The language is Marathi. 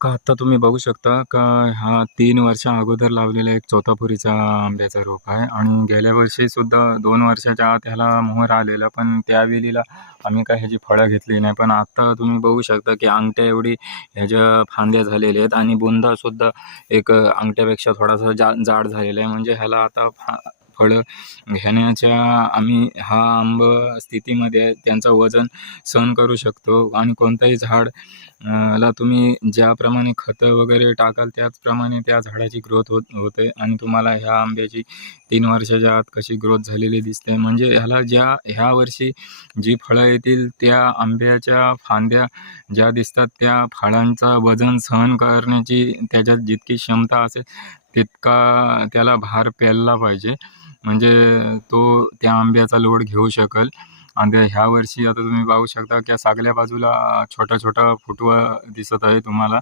का आता तुम्ही बघू शकता का हा 3 वर्षा अगोदर लावलेला एक तोतापुरीचा आंब्याचा रोप आहे आणि गेल्या वर्षी सुद्धा 2 वर्षाच्या आत ह्याला मोहर आलेला, पण त्यावेळेला आम्ही काय ह्याची फळं घेतली नाही. पण आता तुम्ही बघू शकता की अंगठ्या एवढी ह्याच्या फांद्या झालेल्या आहेत आणि बुंदा सुद्धा एक अंगठ्यापेक्षा थोडासा जाड झालेला आहे. म्हणजे ह्याला आता फळं घेण्याच्या आम्ही हा आंब स्थितीमध्ये आहे. त्यांचं वजन सहन करू शकतो आणि कोणताही झाड ला तुम्ही ज्याप्रमाणे खतं वगैरे टाकाल त्याचप्रमाणे त्या झाडाची ग्रोथ होते आणि तुम्हाला ह्या आंब्याची 3 वर्षाच्या आत कशी ग्रोथ झालेली दिसते. म्हणजे ह्याला ह्या वर्षी जी फळं येतील त्या आंब्याच्या फांद्या ज्या दिसतात त्या फळांचा वजन सहन करण्याची त्याच्यात जितकी क्षमता असेल तितका त्याला भार पेलला पाहिजे. म्हणजे तो त्या आंब्याचा लोड घेऊ शकेल. आणि ह्या वर्षी आता तुम्ही पाहू शकता की सगळ्या बाजूला छोटा छोटा फुटवा दिसत आहे तुम्हाला.